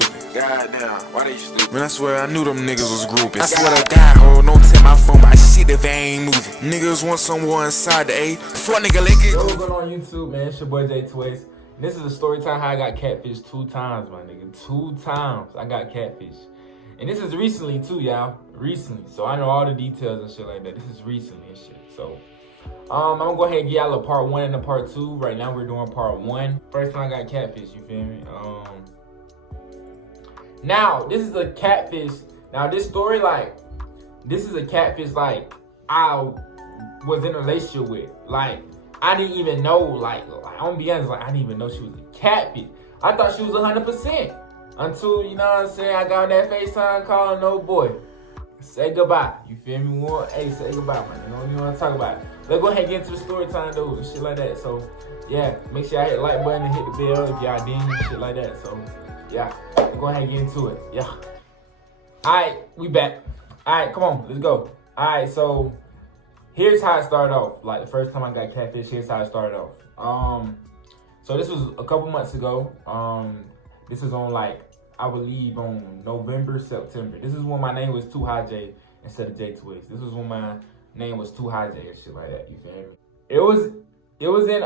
stupid. Goddamn, why they stupid? Man, I swear I knew them niggas was groupies. I swear to God, hold don't take my phone, but I see if they ain't moving. Niggas want someone inside the A. Fuck nigga, lick it. Yo, what's going on YouTube, man? It's your boy J Twace. This is a story time how I got catfish 2 times, my nigga. 2 times I got catfish. And this is recently too, y'all. Recently. So I know all the details and shit like that. This is recently and shit. So I'm gonna go ahead and get y'all a part 1 and a part 2. Right now we're doing part 1. First time I got catfish, you feel me? Now this is a catfish. Now this story, like, this is a catfish like I was in a relationship with. Like, I didn't even know, like I'm gonna be honest, like I didn't even know she was a catfish. I thought she was 100%. Until, you know what I'm saying, I got on that FaceTime call, no boy. Say goodbye. You feel me? Hey, say goodbye, man. You don't even want to talk about it. Let's go ahead and get into the story time, though, and shit like that. So, yeah, make sure y'all hit the like button and hit the bell if y'all didn't and shit like that. So, yeah, let's go ahead and get into it. Yeah. Alright, we back. Alright, come on, let's go. Alright, so here's how it started off. Like, the first time I got catfish, here's how it started off. So this was a couple months ago. This was on, like, I believe on November, September. This is when my name was Too High J instead of J Twigs. This was when my name was Too High J and shit like that. You feel me? It was in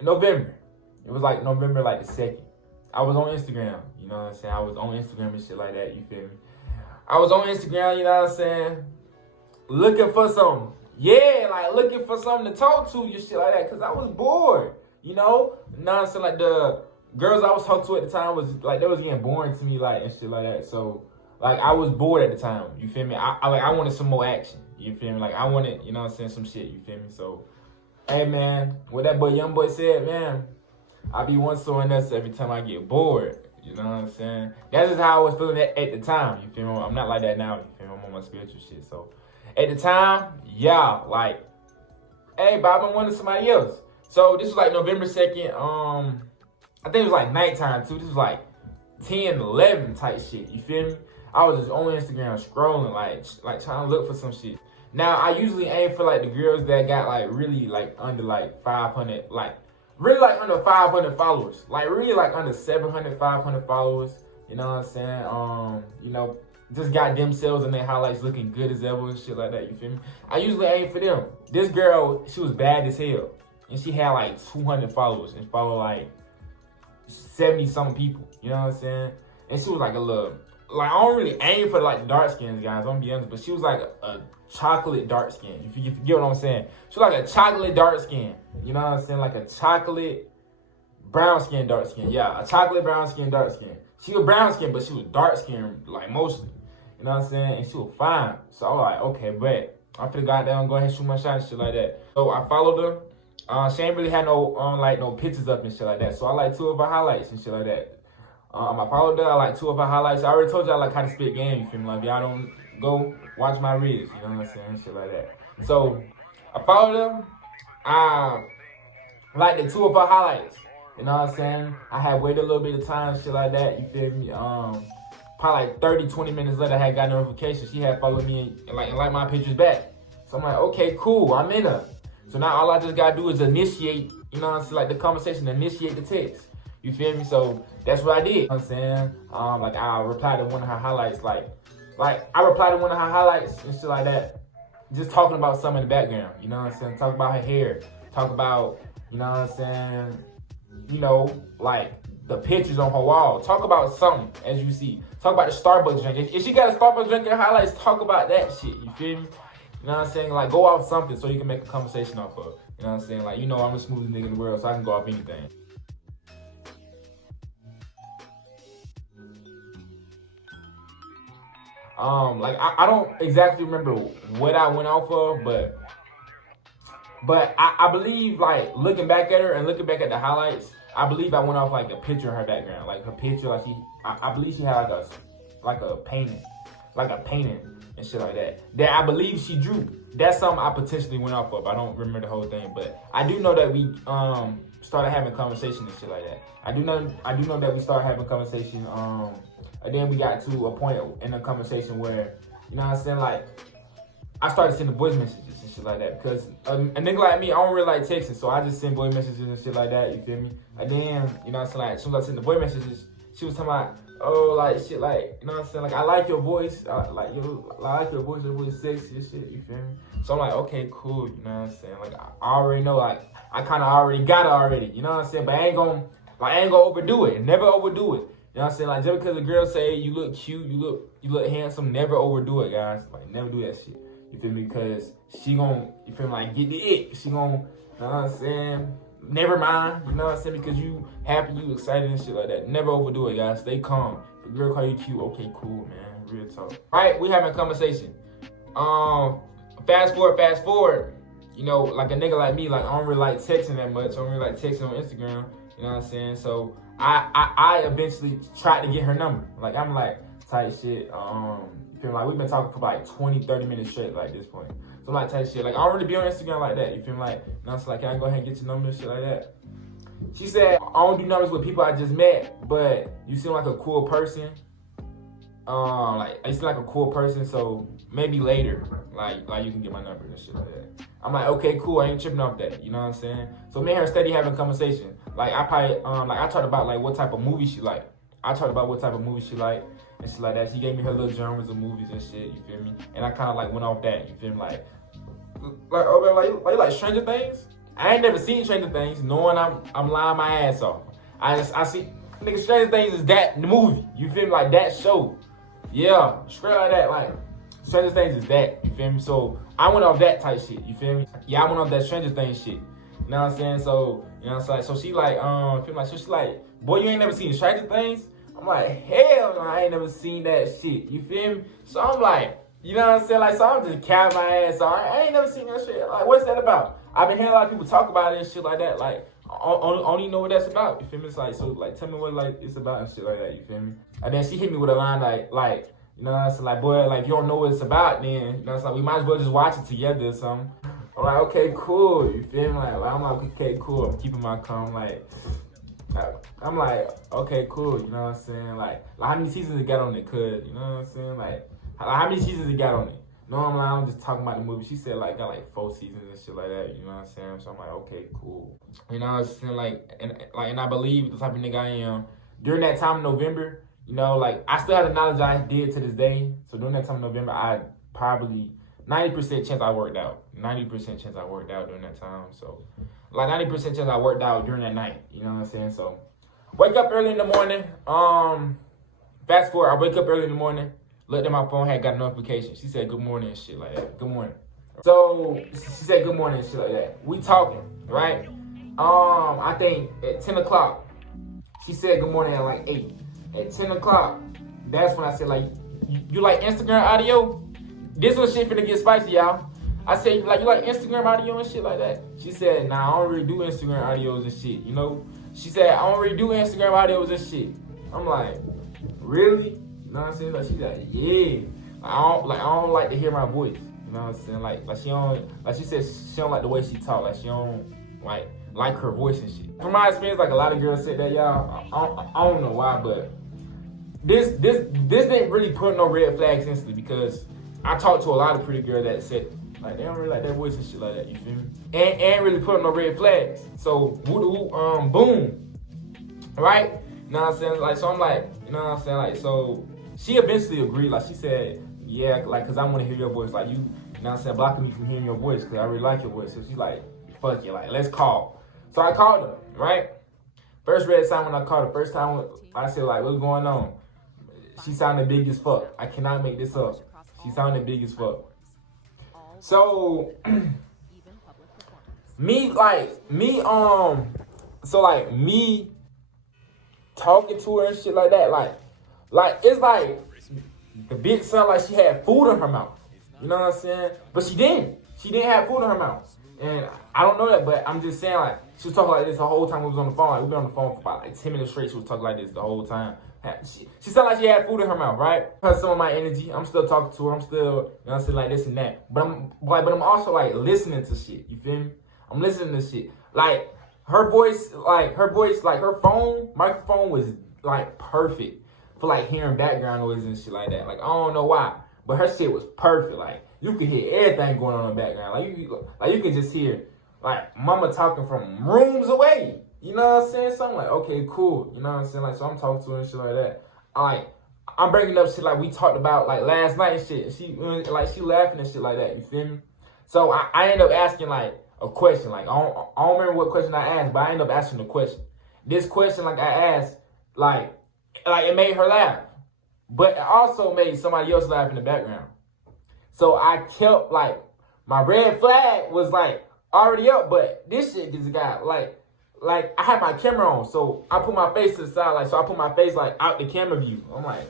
November. It was like November like the 2nd. I was on Instagram. You know what I'm saying? I was on Instagram and shit like that. You feel me? I was on Instagram. You know what I'm saying? Looking for something. Yeah, like looking for something to talk to you, shit like that. Cause I was bored. You know? You know what I'm saying? Like the girls I was talking to at the time was like, they was getting boring to me, like, and shit like that. So, like, I was bored at the time. You feel me? I wanted some more action. You feel me? Like, I wanted, you know what I'm saying, some shit. You feel me? So, hey, man, what that young boy said, man, I be one sore nuts every time I get bored. You know what I'm saying? That's just how I was feeling at the time. You feel me? I'm not like that now. You feel me? I'm on my spiritual shit. So, at the time, yeah, like, hey, Bob, I wanted somebody else. So, this was like November 2nd. I think it was like nighttime too. This was like 10, 11 type shit. You feel me? I was just on Instagram scrolling, like trying to look for some shit. Now I usually aim for like the girls that got like really like under like 500, like really like under 500 followers, like really like under 700, 500 followers. You know what I'm saying? You know, just got themselves and their highlights looking good as ever and shit like that. You feel me? I usually aim for them. This girl, she was bad as hell, and she had like 200 followers and followed like 70 something people, you know what I'm saying? And she was like a little, like, I don't really aim for like dark skins, guys, I'm gonna be honest, but she was like a chocolate dark skin. If you get what I'm saying? She was like a chocolate dark skin, you know what I'm saying? Like a chocolate brown skin dark skin. Yeah, a chocolate brown skin dark skin. She was brown skin, but she was dark skin, like mostly, you know what I'm saying? And she was fine. So I was like, okay, bet I finna go ahead and shoot my shot and shit like that. So I followed her. She ain't really had no pictures up and shit like that. So I like 2 of her highlights and shit like that. I followed her. I like 2 of her highlights. I already told you I like how to spit game. You feel me? Like, y'all don't go watch my reels. You know what I'm saying? Shit like that. So I followed her. I like the 2 of her highlights. You know what I'm saying? I had waited a little bit of time, shit like that. You feel me? Probably like 30, 20 minutes later, I had got notification. She had followed me and like my pictures back. So I'm like, okay, cool. I'm in her. So now all I just gotta do is initiate, you know what I'm saying, like the conversation, initiate the text. You feel me? So that's what I did. You know what I'm saying? Like I replied to one of her highlights, like I replied to one of her highlights and shit like that. Just talking about something in the background, you know what I'm saying? Talk about her hair. Talk about, you know what I'm saying, you know, like the pictures on her wall. Talk about something, as you see. Talk about the Starbucks drink. If she got a Starbucks drink in her highlights, talk about that shit. You feel me? You know what I'm saying? Like, go off something so you can make a conversation off of. You know what I'm saying? Like, you know I'm the smoothest nigga in the world, so I can go off anything. Like, I don't exactly remember what I went off of, but I believe, like, looking back at her and looking back at the highlights, I believe I went off, like, a picture in her background. Like, her picture, like, I believe she had, like a painting. Like a painting. And shit like that I believe she drew. That's something I potentially went off of. I don't remember the whole thing, but I do know that we started having conversation and shit like that. I do know that we started having conversation. And then we got to a point in the conversation where, you know what I'm saying, like I started sending voice messages and shit like that because a nigga like me, I don't really like texting, so I just send voice messages and shit like that. You feel me? And then, you know what I'm saying, like as soon as I sent the voice messages, she was talking about, oh, like shit, like, you know what I'm saying? Like, I like your voice. I like your voice is sexy and shit, you feel me? So I'm like, okay, cool, you know what I'm saying? Like, I already know, like, I kind of already got it already, you know what I'm saying? But I ain't gonna overdo it. Never overdo it. You know what I'm saying? Like, just because a girl say you look cute, you look handsome, never overdo it, guys. Like, never do that shit. You feel me? Because she gonna, you feel me, like, get the it. She gonna, you know what I'm saying? Never mind, you know what I'm saying? Because you happy, you excited and shit like that. Never overdo it, guys. Stay calm. If a girl call you cute, okay, cool, man. Real talk. All right, we having a conversation. Fast forward. You know, like a nigga like me, like I don't really like texting that much. I don't really like texting on Instagram. You know what I'm saying? So I eventually tried to get her number. Like I'm like type shit. You feel me? Like we've been talking for like 20, 30 minutes straight like this point. So like type shit. Like I don't really be on Instagram like that. You feel me? Like, you know, it's like, can I go ahead and get your number and shit like that? She said, I don't do numbers with people I just met, but you seem like a cool person. Like you seem like a cool person, so maybe later, like you can get my number and shit like that. I'm like, okay, cool. I ain't tripping off that. You know what I'm saying? So me and her steady having a conversation. Like I probably, like I talked about like what type of movie she like. I talked about what type of movie she like and shit like that. She gave me her little genres of movies and shit. You feel me? And I kind of like went off that. You feel me? Like oh man, like you like Stranger Things? I ain't never seen Stranger Things, knowing I'm lying my ass off. I see, nigga, Stranger Things is that the movie. You feel me? Like that show. Yeah, straight like that. Like Stranger Things is that. You feel me? So I went off that type shit. You feel me? Yeah, I went off that Stranger Things shit. You know what I'm saying? So you know what I'm saying? So she like feel like so she like, boy, you ain't never seen Stranger Things? I'm like, hell no, I ain't never seen that shit. You feel me? So I'm like, you know what I'm saying? Like, so I'm just capping my ass off. I ain't never seen that shit. Like, what's that about? I've been hearing a lot of people talk about it and shit like that. Like, I don't even know what that's about. You feel me? It's like, so, like, tell me what, like, it's about and shit like that. You feel me? And then she hit me with a line like, you know what I'm saying? Like, boy, like, you don't know what it's about, then, you know what I'm saying? We might as well just watch it together or something. I'm like, okay, cool. You feel me? Like, I'm like, okay, cool. I'm keeping my calm. Like, I'm like, okay, cool. You know what I'm saying? Like how many seasons it got on it? Cause, you know what I'm saying? Like, how many seasons it got on it? No, I'm just talking about the movie. She said like got like 4 seasons and shit like that. You know what I'm saying? So I'm like, okay, cool. You know what I'm saying? Like, and I believe the type of nigga I am. During that time in November, you know, like I still have the knowledge I did to this day. So during that time in November, I probably 90% chance I worked out. 90% chance I worked out during that time. So like 90% chance I worked out during that night. You know what I'm saying? So wake up early in the morning. Fast forward, I wake up early in the morning. Looked at my phone, had got a notification. She said good morning and shit like that. Good morning. So she said good morning and shit like that. We talking, right? I think at 10 o'clock, she said good morning at like 8. At 10 o'clock, that's when I said like, you like Instagram audio? This one shit finna get spicy, y'all. I said, like, you like Instagram audio and shit like that? She said, nah, I don't really do Instagram audios and shit, you know? She said, I don't really do Instagram audios and shit. I'm like, really? You know what I'm saying? Like, she's like, yeah. I don't like to hear my voice. You know what I'm saying? Like she said she don't like the way she talk. Like she don't like her voice and shit. From my experience, like a lot of girls said that, y'all. I don't know why, but this didn't really put no red flags instantly, because I talked to a lot of pretty girls that said like they don't really like that voice and shit like that. You feel me? And really put no red flags. So boom, right? You know what I'm saying? Like, so I'm like, you know what I'm saying? Like, so she eventually agreed. Like, she said, yeah, like, cause I want to hear your voice. Like, you know what I'm saying? Blocking me from hearing your voice, cause I really like your voice. So she's like, fuck it, like, let's call. So I called her, right? First red sign when I called her. First time I said, like, what's going on? She sounded big as fuck. I cannot make this up. She sounded big as fuck. So me talking to her and shit like that, like it's like the bitch sound like she had food in her mouth. You know what I'm saying? But she didn't. She didn't have food in her mouth. And I don't know that, but I'm just saying, like, she was talking like this the whole time we was on the phone. Like, we've been on the phone for about like 10 minutes straight. She was talking like this the whole time. She sounded like she had food in her mouth, right? Has some of my energy. I'm still talking to her. I'm still, you know what I'm saying, like this and that. But I'm also like listening to shit. You feel me? I'm listening to shit. Like her voice, like her microphone was like perfect for like hearing background noise and shit like that. Like I don't know why, but her shit was perfect. Like you could hear everything going on in the background. Like you could just hear like mama talking from rooms away. You know what I'm saying? So I'm like, okay, cool. You know what I'm saying? Like, so I'm talking to her and shit like that. I'm bringing up shit like we talked about like last night and shit. She laughing and shit like that. You feel me? So I end up asking like a question. Like I don't remember what question I asked, but I end up asking a question. This question like I asked, like it made her laugh, but it also made somebody else laugh in the background. So I kept like my red flag was like already up, but this shit just got like I had my camera on, so I put my face to the side, so I put my face like out the camera view. I'm like,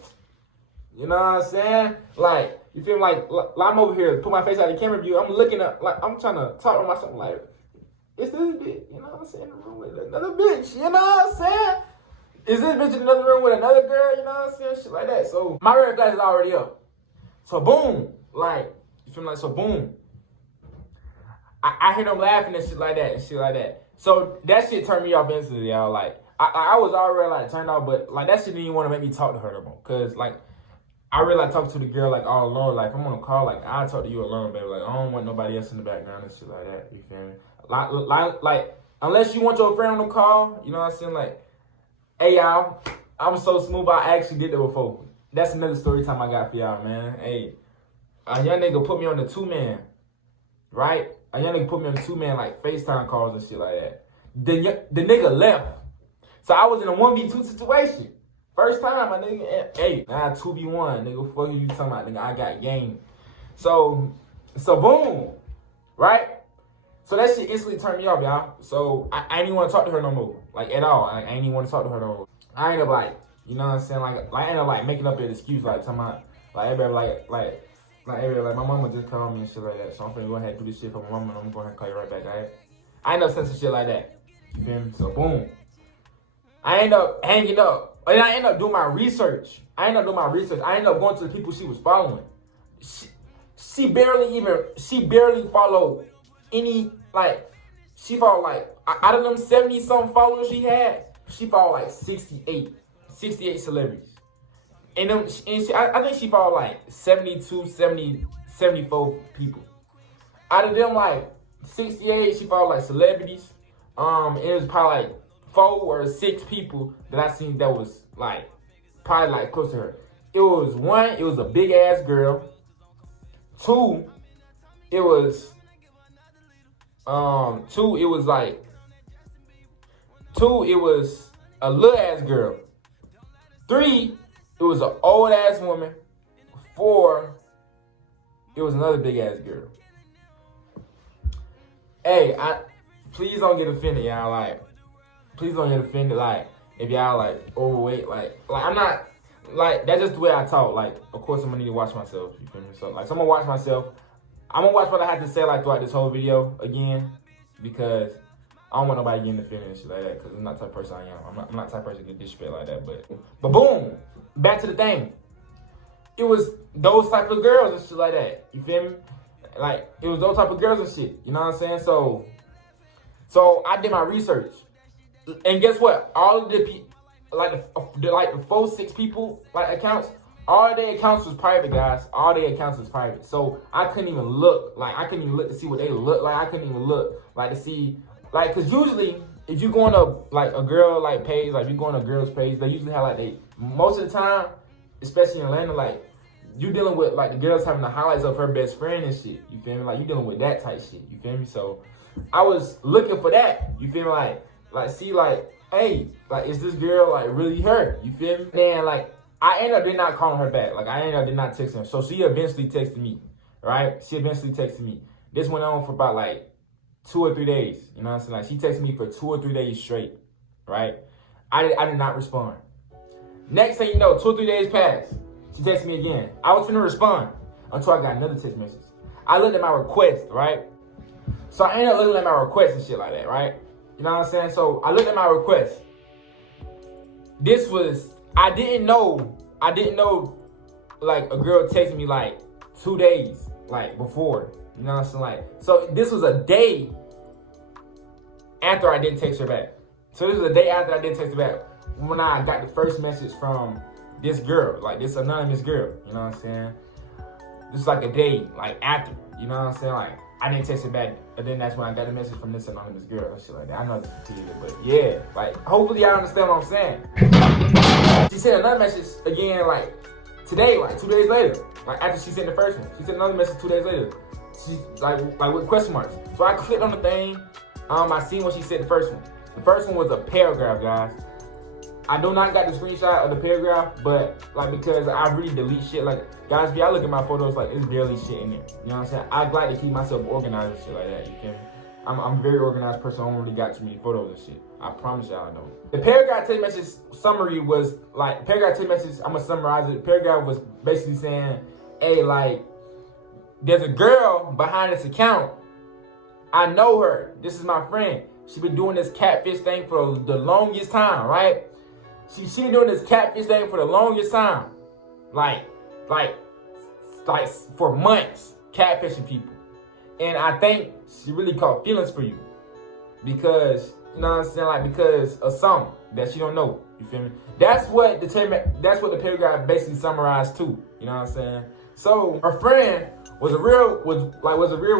you know what I'm saying? Like, you feel me? Like I'm over here, put my face out the camera view. I'm looking up, like I'm trying to talk to myself, like, is this bitch, you know what I'm saying, in the room with another bitch, you know what I'm saying? Is this bitch in another room with another girl, you know what I'm saying? Shit like that. So my red flag is already up. So boom, like, you feel me? Like, so boom. I hear them laughing and shit like that. So that shit turned me off instantly, y'all. Like, I was already like turned off, but like that shit didn't even want to make me talk to her no more. Cause like I really like talk to the girl like all alone. Like if I'm on a call, like I talk to you alone, baby. Like I don't want nobody else in the background and shit like that. You feel me? Like unless you want your friend on the call, you know what I'm saying? Like, hey y'all, I'm so smooth. I actually did that before. That's another story time I got for y'all, man. Hey, a young nigga put me on the 2-man, right? A young nigga put me on the 2-man like FaceTime calls and shit like that. The nigga left. So I was in a 1v2 situation. First time, my nigga. Hey, nah, 2v1, nigga. Fuck you talking about, nigga. I got game. So boom, right? So that shit instantly turned me off, y'all. So I ain't even want to talk to her no more, like at all. I ain't even want to talk to her no more. I ended up like, you know what I'm saying? Like I ended up like making up an excuse, like talking about, like everybody like everybody, like my mama just called me and shit like that. So I'm finna go ahead and do this shit for my mama, and I'm gonna call you right back, alright? I end up saying some shit like that. You feel me? So boom. I end up hanging up. And I end up doing my research. I end up going to the people she was following. She barely followed any, like, she followed like, out of them 70 something followers she had, she followed like 68 celebrities. And I think she followed like 74 people. Out of them like 68, she followed like celebrities. It was probably like 4 or 6 people that I seen that was like probably like close to her. It was a big ass girl. 2, it was a little ass girl. 3, it was an old ass woman. 4, it was another big ass girl. Hey, please don't get offended, y'all. Like, please don't get offended. Like, if y'all like overweight, like I'm not, like, that's just the way I talk. Like, of course, I'm gonna need to watch myself. You feel me? So, like, so I'm gonna watch myself. I'm gonna watch what I have to say like throughout this whole video again, because I don't want nobody getting offended and shit like that. Because I'm not the type of person I am. I'm not the type of person to get disrespect like that. But boom, back to the thing. It was those type of girls and shit like that. You feel me? Like, it was those type of girls and shit. You know what I'm saying? So I did my research. And guess what? All of the people, like the 4, 6 people, like accounts, all their accounts was private, guys. All their accounts was private. So I couldn't even look. Like, I couldn't even look to see what they look like. I couldn't even look, like, to see, like, because usually, if you go on a, like, a girl, like, page, like, if you go on a girl's page, they usually have, like, most of the time, especially in Atlanta, like, you dealing with, like, the girls having the highlights of her best friend and shit. You feel me? Like, you dealing with that type shit. You feel me? So I was looking for that. You feel me? Like, see, like, hey, like, is this girl, like, really her? You feel me? Then, like, I ended up did not calling her back. Like, I ended up did not texting her. So she eventually texted me, right? This went on for about, like, 2 or 3 days. You know what I'm saying? Like, she texted me for 2 or 3 days straight, right? I did not respond. Next thing you know, 2 or 3 days passed. She texted me again. I was finna respond until I got another text message. I looked at my request, right? So I ended up looking at my request and shit like that, right? You know what I'm saying? So I looked at my request. I didn't know, like, a girl texted me, like, 2 days, like, before. You know what I'm saying? Like, so this was a day after I didn't text her back. So this was a day after I didn't text her back when I got the first message from this girl, like, this anonymous girl. You know what I'm saying? This is like a day, like, after. You know what I'm saying? Like, I didn't text her back, and then that's when I got a message from this anonymous girl and shit like that. I know it's confusing, but yeah, like hopefully y'all understand what I'm saying. She sent another message again, like today, like 2 days later, like after she sent the first one. She sent another message 2 days later. She like with question marks. So I clicked on the thing. I seen what she said the first one. The first one was a paragraph, guys. I do not got the screenshot of the paragraph, but like because I really delete shit. Like guys, if y'all look at my photos, like it's barely shit in there. You know what I'm saying? I like to keep myself organized and shit like that. You feel me? I'm a very organized person. I don't really got too many photos and shit. I promise y'all I don't. The paragraph text message summary was like paragraph text message. I'm gonna summarize it. The paragraph was basically saying, "Hey, like there's a girl behind this account. I know her. This is my friend. She been doing this catfish thing for the longest time, right? She been doing this catfish thing for the longest time. Like for months, catfishing people. And I think she really caught feelings for you. Because, you know what I'm saying? Like, because of something that she don't know. You feel me? That's what the paragraph basically summarized too. You know what I'm saying? So her friend was a real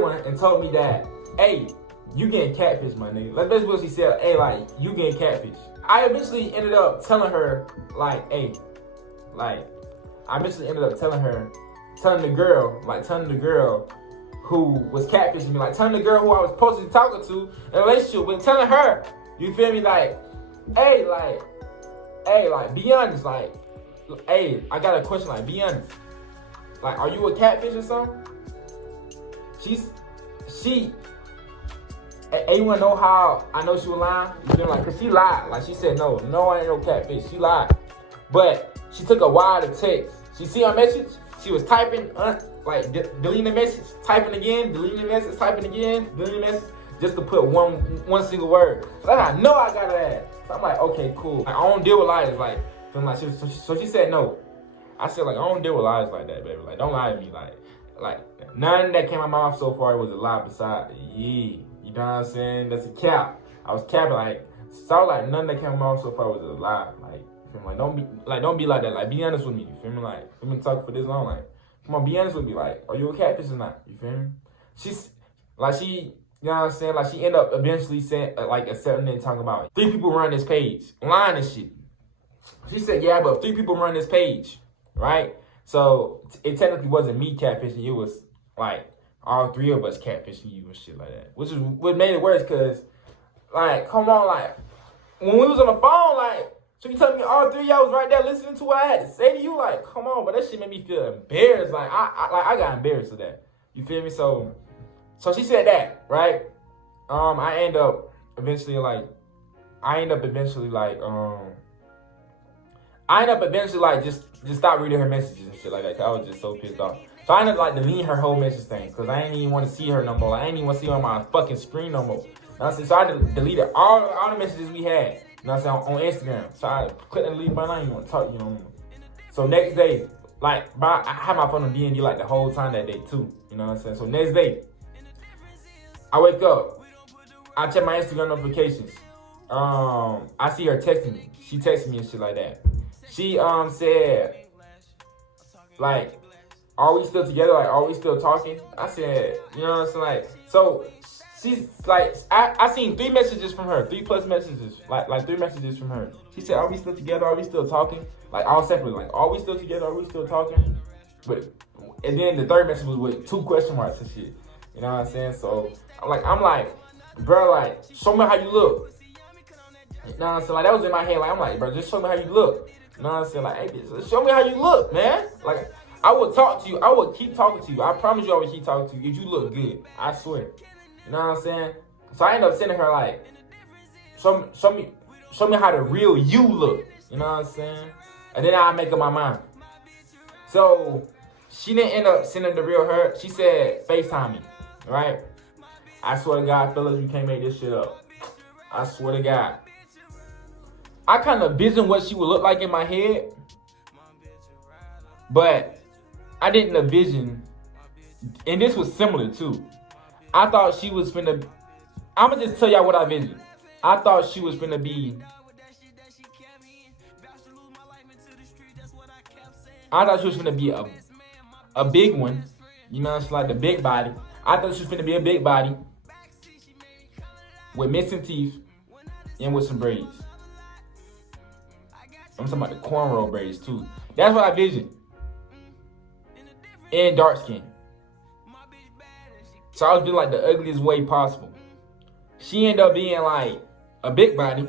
one and told me that, hey, you getting catfish, my nigga. Like that's what she said. Hey, like you getting catfish. I eventually ended up telling her, like, hey, like I eventually ended up telling the girl who was catfishing me, like telling the girl who I was supposed to be talking to in a relationship with, telling her, you feel me, like, hey, be honest, like, hey, I got a question, like, be honest. Like, are you a catfish or something? Hey, you wanna know how I know she was lying? You feel me? Like, cause she lied. Like, she said, no, I ain't no catfish. She lied. But she took a while to text. She see our message? She was typing, deleting the message, typing again, deleting the message, typing again, deleting the message, just to put one single word. So that's how I know I got her ass. So I'm like, okay, cool. Like, I don't deal with liars. Like, so she said no. I said, like, I don't deal with lies like that, baby. Like, don't lie to me. Like none that came out of my mouth so far was a lie beside, yeah. You know what I'm saying? That's a cap. I was capping, like, so I was like, none that came out of my mouth so far was a lie. Like, you feel me? Like, don't be like that. Like, be honest with me. You feel me? Like, we've been talking for this long. Like, come on, be honest with me. Like, are you a catfish or not? You feel me? You know what I'm saying? Like, she ended up eventually saying, like, accepting it and talking about 3 people run this page. Lying and shit. She said, yeah, but 3 people run this page, right? So, it technically wasn't me catfishing. It was, like, all 3 of us catfishing you and shit like that. Which is what made it worse, because, like, come on, like, when we was on the phone, like, so you telling me all 3 of y'all was right there listening to what I had to say to you? Like, come on, but that shit made me feel embarrassed. Like, I got embarrassed of that. You feel me? So she said that, right? I end up eventually just stop reading her messages and shit like that, 'cause I was just so pissed off. So I ended up like deleting her whole message thing, because I didn't even want to see her no more. Like, I didn't even want to see her on my fucking screen no more. You know what I'm saying? So I deleted all the messages we had, you know what I'm saying, on Instagram. So I clicked the delete button. I didn't want to talk, you know. So next day, like, I had my phone on D&D like the whole time that day too. You know what I'm saying? So next day, I wake up, I check my Instagram notifications. I see her texting me. She texted me and shit like that. She said, like, are we still together? Like, are we still talking? I said, you know what I'm saying? Like, so she's like, I seen 3 messages from her, 3+ messages, like 3 messages from her. She said, are we still together? Are we still talking? Like, all separately, like, are we still together? Are we still talking? And then the 3rd message was with 2 question marks and shit. You know what I'm saying? So I'm like, bro, like, show me how you look. You know what I'm saying? Like, that was in my head. Like, I'm like, bro, just show me how you look. You know what I'm saying? Like, hey, show me how you look, man. Like, I will talk to you. I will keep talking to you. I promise you I will keep talking to you if you look good. I swear. You know what I'm saying? So I ended up sending her, like, show me how the real you look. You know what I'm saying? And then I'll make up my mind. So she didn't end up sending the real her. She said, FaceTime me. Right? I swear to God, fellas, you can't make this shit up. I swear to God. I kind of visioned what she would look like in my head. But I didn't envision, and this was similar too. I thought she was finna, I'ma just tell y'all what I visioned. I thought she was finna be, a big one. You know, it's like the big body. I thought she was finna be a big body with missing teeth and with some braids. I'm talking about the cornrow braids too. That's what I visioned. And dark skin. So I was feeling like the ugliest way possible. She ended up being like a big body,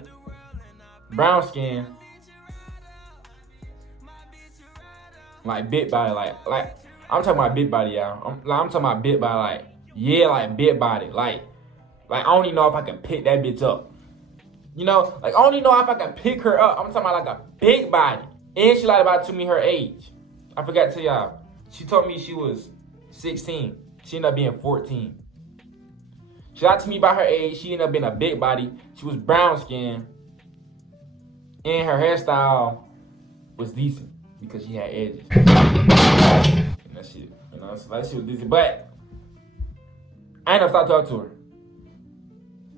brown skin, like big body, like I'm talking about big body, y'all. I'm talking about big body, like big body, like I don't even know if I can pick that bitch up. You know, like I don't even know if I can pick her up. I'm talking about like a big body, and she lied about to me her age. I forgot to tell y'all. She told me she was 16. She ended up being 14. She lied to me about her age. She ended up being a big body. She was brown skin, and her hairstyle was decent because she had edges. And that shit, you know, so that shit was decent. But I ain't never stopped talking to her.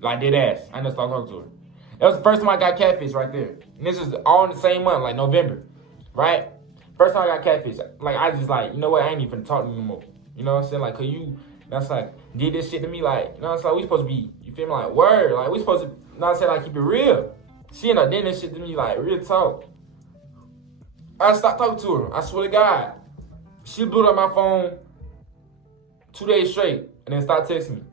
Like dead ass. I ain't never stopped talking to her. That was the first time I got catfish right there. And this is all in the same month, like November, right? First time I got catfish. Like I just like, you know what? I ain't even finna talk to you no more. You know what I'm saying? Like, cause you, that's like, did this shit to me, like, you know what I'm saying? Like, we supposed to be, you feel me? Like, word. Like, we supposed to, you know what I'm saying? Like, keep it real. She ended up doing this shit to me, like, real talk. I stopped talking to her. I swear to God. She blew up my phone 2 days straight and then stopped texting me.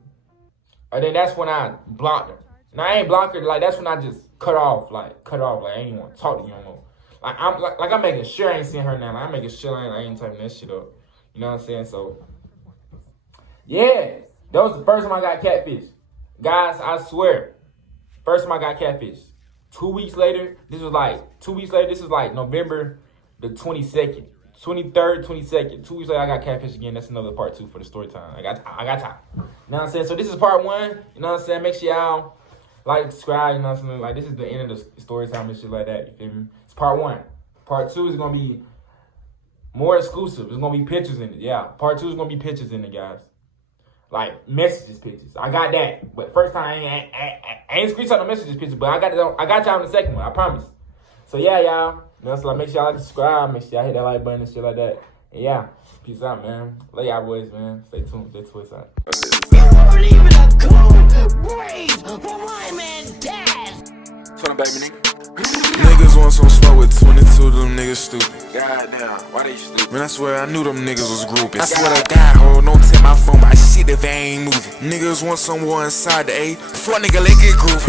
And then that's when I blocked her. Now, I ain't blocked her. Like, that's when I just cut off. Like, I ain't even want to talk to you no more. Like, I'm making sure I ain't seeing her now. Like, I'm making sure I ain't typing that shit up. You know what I'm saying? So, yeah. That was the first time I got catfish. Guys, I swear. First time I got catfish. 2 weeks later, this was like November the 22nd. 23rd, 22nd. 2 weeks later, I got catfish again. That's another part 2 for the story time. I got time. You know what I'm saying? So this is part 1. You know what I'm saying? Make sure y'all like, subscribe. You know what I'm saying? Like, this is the end of the story time and shit like that. You feel me? It's part 1. Part 2 is going to be more exclusive. There's going to be pictures in it. Yeah. Part 2 is going to be pictures in it, guys. Like, messages pictures. I got that. But first time, I ain't screenshot no messages pictures, but I got y'all in the second one. I promise. So, yeah, y'all. You know, so like, make sure y'all like, subscribe. Make sure y'all hit that like button and shit like that. And yeah, peace out, man. Love y'all boys, man. Stay tuned. Stay twist out. Even a cold breeze for my man dad. Tell them, baby, nigga. Niggas want some smoke with 22, them niggas stupid. Goddamn, why they stupid? Man, I swear I knew them niggas was groupies. I swear to God, hold don't tell my phone, but I see the vein moving. Niggas want some war inside the A. Fuck nigga, let get grooving.